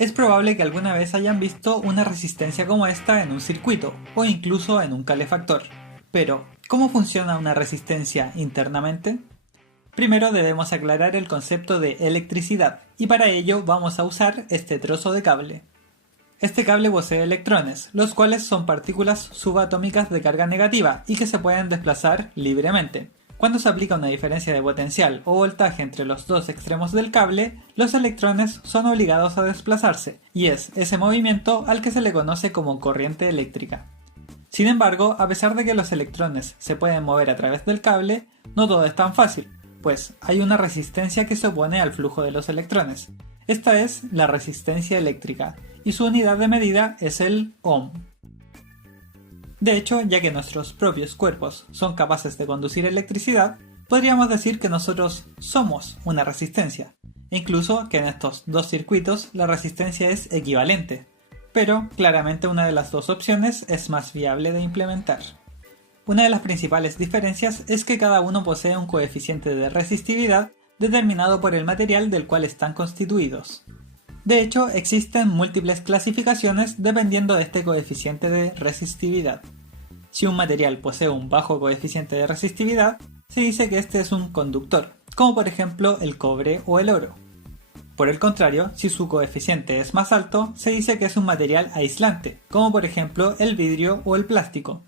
Es probable que alguna vez hayan visto una resistencia como esta en un circuito o incluso en un calefactor. Pero, ¿cómo funciona una resistencia internamente? Primero debemos aclarar el concepto de electricidad y para ello vamos a usar este trozo de cable. Este cable posee electrones, los cuales son partículas subatómicas de carga negativa y que se pueden desplazar libremente. Cuando se aplica una diferencia de potencial o voltaje entre los dos extremos del cable, los electrones son obligados a desplazarse, y es ese movimiento al que se le conoce como corriente eléctrica. Sin embargo, a pesar de que los electrones se pueden mover a través del cable, no todo es tan fácil, pues hay una resistencia que se opone al flujo de los electrones. Esta es la resistencia eléctrica, y su unidad de medida es el ohm. De hecho, ya que nuestros propios cuerpos son capaces de conducir electricidad, podríamos decir que nosotros somos una resistencia, e incluso que en estos dos circuitos la resistencia es equivalente, pero claramente una de las dos opciones es más viable de implementar. Una de las principales diferencias es que cada uno posee un coeficiente de resistividad determinado por el material del cual están constituidos. De hecho, existen múltiples clasificaciones dependiendo de este coeficiente de resistividad. Si un material posee un bajo coeficiente de resistividad, se dice que este es un conductor, como por ejemplo el cobre o el oro. Por el contrario, si su coeficiente es más alto, se dice que es un material aislante, como por ejemplo el vidrio o el plástico.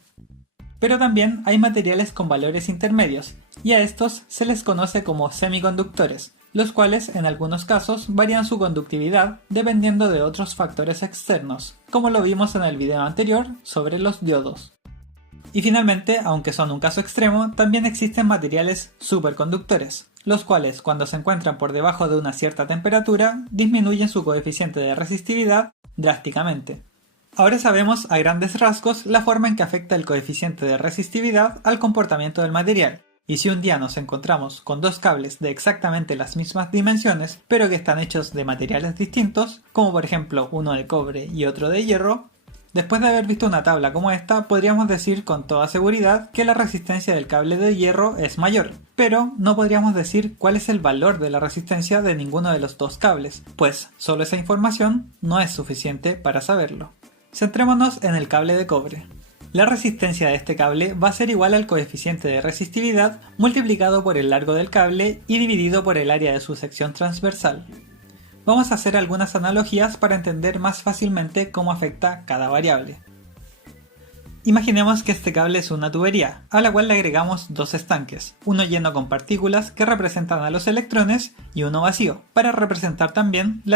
Pero también hay materiales con valores intermedios, y a estos se les conoce como semiconductores, los cuales en algunos casos varían su conductividad dependiendo de otros factores externos, como lo vimos en el video anterior sobre los diodos. Y finalmente, aunque son un caso extremo, también existen materiales superconductores, los cuales cuando se encuentran por debajo de una cierta temperatura disminuyen su coeficiente de resistividad drásticamente. Ahora sabemos a grandes rasgos la forma en que afecta el coeficiente de resistividad al comportamiento del material. Y si un día nos encontramos con dos cables de exactamente las mismas dimensiones, pero que están hechos de materiales distintos, como por ejemplo uno de cobre y otro de hierro, después de haber visto una tabla como esta, podríamos decir con toda seguridad que la resistencia del cable de hierro es mayor, pero no podríamos decir cuál es el valor de la resistencia de ninguno de los dos cables, pues solo esa información no es suficiente para saberlo. Centrémonos en el cable de cobre. La resistencia de este cable va a ser igual al coeficiente de resistividad multiplicado por el largo del cable y dividido por el área de su sección transversal. Vamos a hacer algunas analogías para entender más fácilmente cómo afecta cada variable. Imaginemos que este cable es una tubería, a la cual le agregamos dos estanques, uno lleno con partículas que representan a los electrones y uno vacío, para representar también la